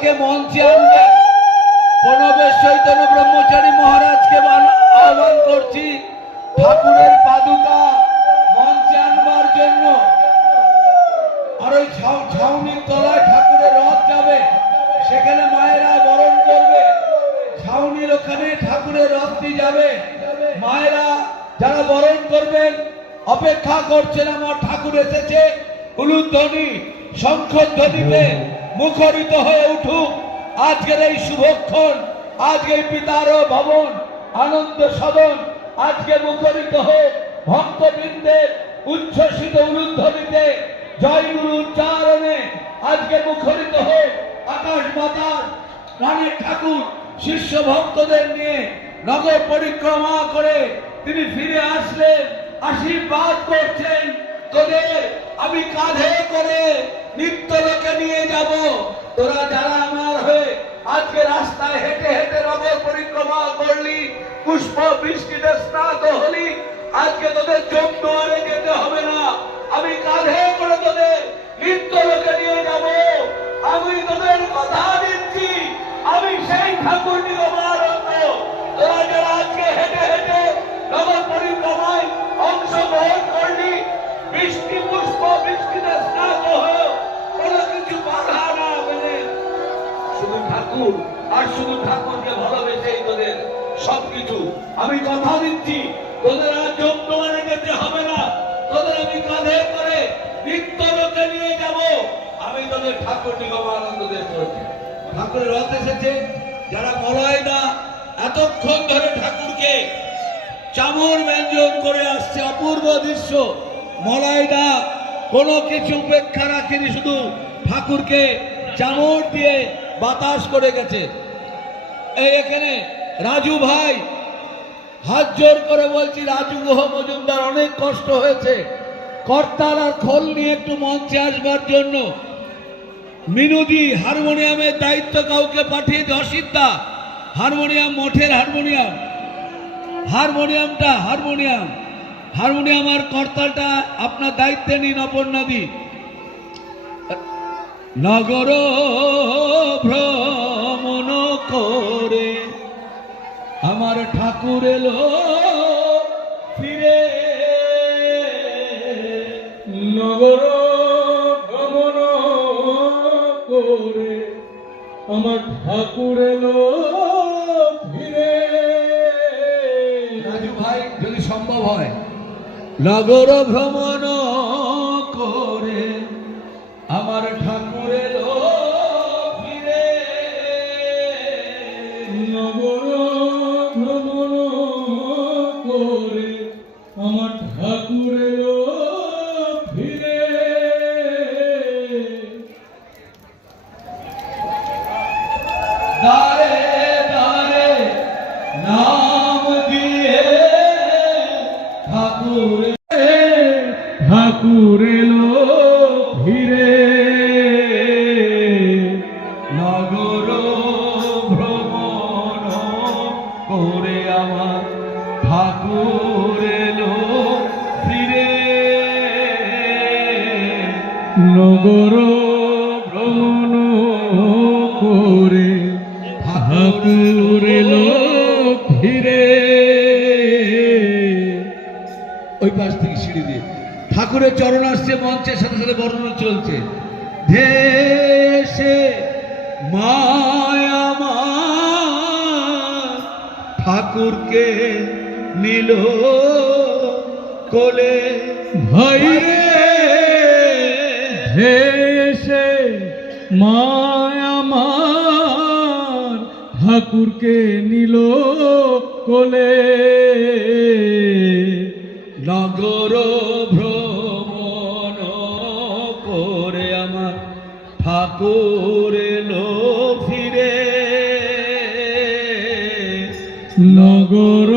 আমাকে মঞ্চে আনবে। প্রণবেশ চৈতন্য ব্রহ্মচারী মহারাজকে বান- আহ্বান করছি, ঠাকুরের পাদুকা মঞ্চে আনবার জন্য। আর ওই ছাউনির তলায় ঠাকুরের রথ যাবে, সেখানে মায়েরা বরণ করবে। ছাউনির ওখানে ঠাকুরের রথটি যাবে। মায়েরা যারা বরণ করবেন, অপেক্ষা করছেন, আমার ঠাকুর এসেছে হলুদ ধ্বনি উলুধ্বনি, শঙ্খধ্বনিতে। মুখরিত হয়ে উঠুক। আজকের এই শুভক্ষণ আজকে পিতার ভবন, আনন্দ সদন, আজকে মুখরিত হোক ভক্তবৃন্দের উচ্ছ্বসিত উলুধ্বনিতে, জয় গুরু উচ্চারণে আজকে মুখরিত হোক আকাশ মাতার রানের ঠাকুর, শিষ্য ভক্তদের নিয়ে নগর পরিক্রমা করে তিনি ফিরে আসলেন, আশীর্বাদ করছেন তোদের, আমি কাঁধে করে নিত্য লোকে নিয়ে যাব। তোরা যারা আমার হয়ে আজকে রাস্তায় হেঁটে হেঁটে নগর পরিক্রমা করলি, পুষ্প বৃষ্টিতে স্নাত হলি, আজকে তোদের চোখ দুয়ারে যেতে হবে না। আমি কাঁধে করে তোদের নিত্য লোকে নিয়ে যাব। আমি তোদের কথা দিচ্ছি। আমি সেই ঠাকুর নিগমানন্দ তোরা যারা আজকে হেঁটে হেঁটে নগর তোদের আর দোয়ারে যেতে হবে না। তোদের আমি কাঁধে করে নিত্য লোকে নিয়ে যাব। আমি তোদের ঠাকুর নিগম আনন্দ দেব ঠাকুরের রথ এসেছে। যারা মলয় না, এতক্ষণ ধরে ঠাকুরকে চামর ব্যঞ্জন করে আসছে। অপূর্ব দৃশ্য। মলাইদা কোনো কিছু উপেক্ষা রাখেনি, শুধু ঠাকুরকে চামর দিয়ে বাতাস করে গেছে। এই এখানে রাজু ভাই হাত জোর করে বলছি, রাজু গুহ মজুমদার, অনেক কষ্ট হয়েছে। কর্তার আর খোল নিয়ে একটু মঞ্চে আসবার জন্য। মিনুদি, হারমোনিয়ামের দায়িত্ব কাউকে পাঠিয়ে অসিদ্ধা হারমোনিয়াম, মঠের হারমোনিয়াম। হারমোনিয়ামটা, হারমোনিয়াম। হারমোনিয়াম আর কর্তাটা আপনার দায়িত্বে নিন অপর্ণাদি নগর ভ্রমণ আমার ঠাকুর এলো ফিরে। নগর ভ্রমণ করে আমার ঠাকুর এলো ফিরে। রাজু ভাই যদি সম্ভব হয়। নগর ভ্রমণ নগর ভ্রমণ করে ঠাকুর এলো ফিরে। ওই পাশ থেকে সিঁড়ি দিয়ে। ঠাকুরের চরণ আসছে, মঞ্চের সাথে সাথে বর্ণনা চলছে। দেশে মায়ামা ঠাকুরকে নিল কোলে। ভাই ঠাকুরকে নিল কোলে। নগর ভ্রমণ করে আমার ঠাকুর এলো ফিরে। নগর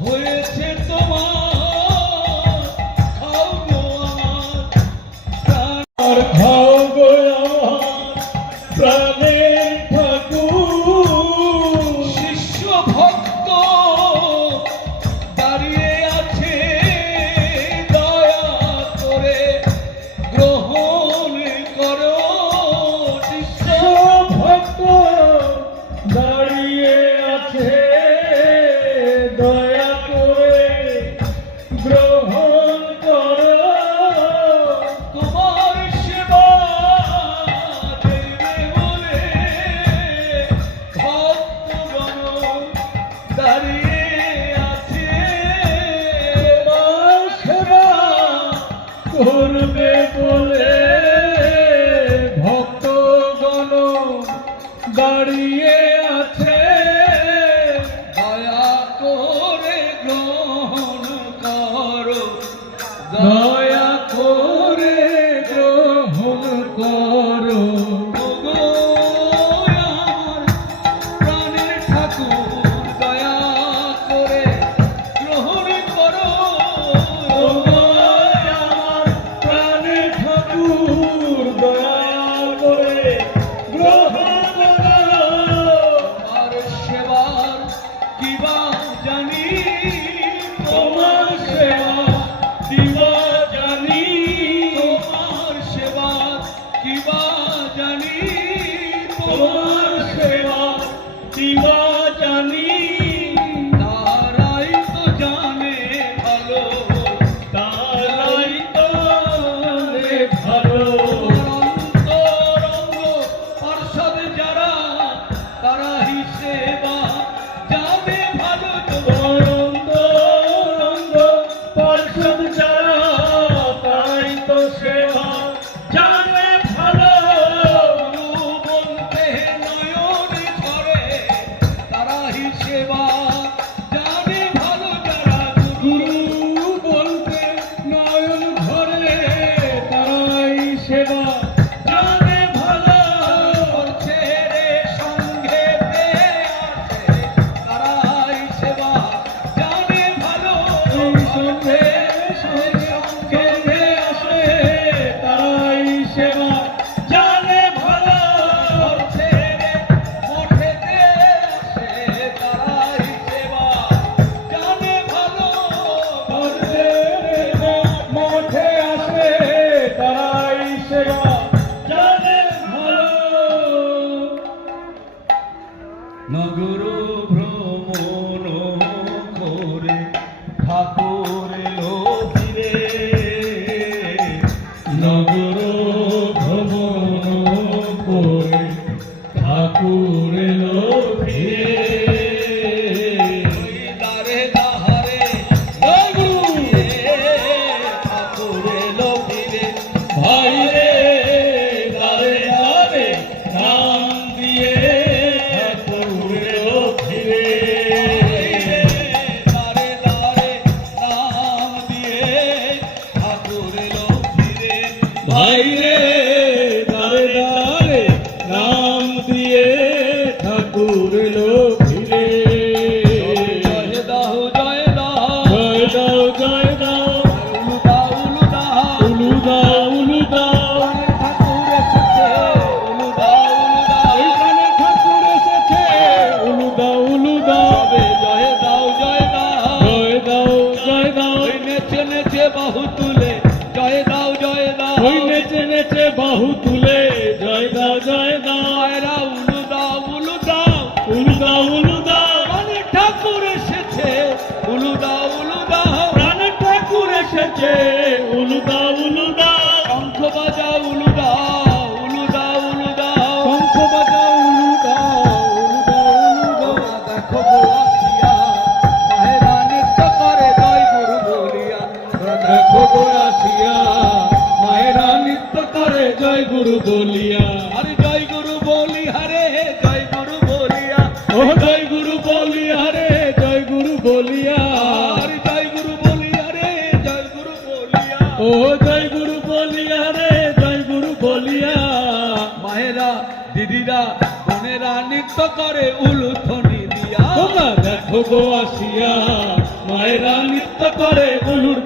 হয়েছে তোমার দাঁড়িয়ে আছে ఊరిలో বাজে উলুদা উলুদা। শঙ্খ বাজা উলুদা উলুদা উলুদা। শঙ্খ বাজা উলুদা উলুদা উলুদা। দেখো গোয়াশিয়া মাহেরা নৃত্য করে জয় গুরু বলিয়া। দেখো গোয়াশিয়া মায়েরা নৃত্য করে জয় গুরু বলিয়া।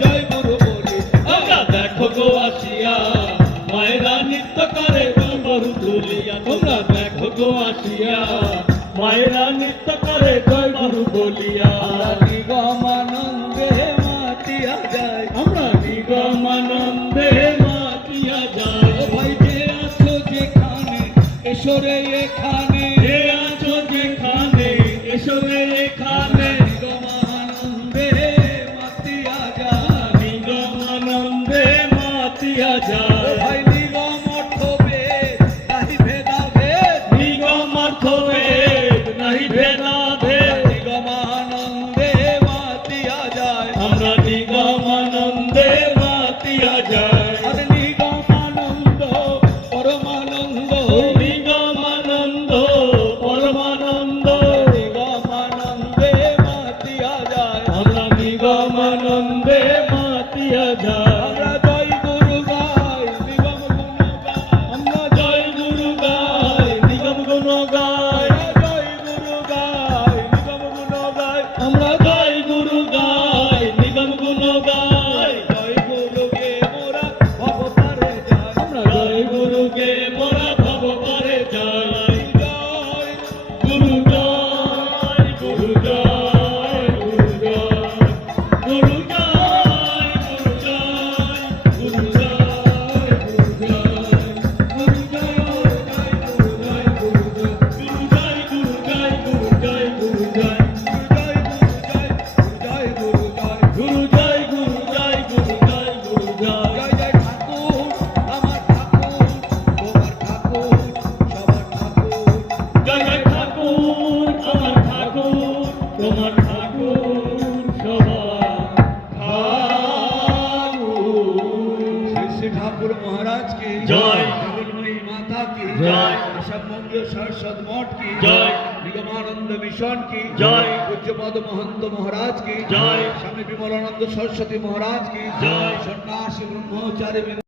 জয় গুরু বলি তোমরা দেখো গো আসিয়া। মায়েরা নৃত্য করে ডুমরু তুলিয়া মিশন কি জয় পূজ্যপদ মহন্ত মহারাজ কি জয় স্বামী বিমলানন্দ সরস্বতী মহারাজ কি জয় সন্ন্যাসী ব্রহ্মচারী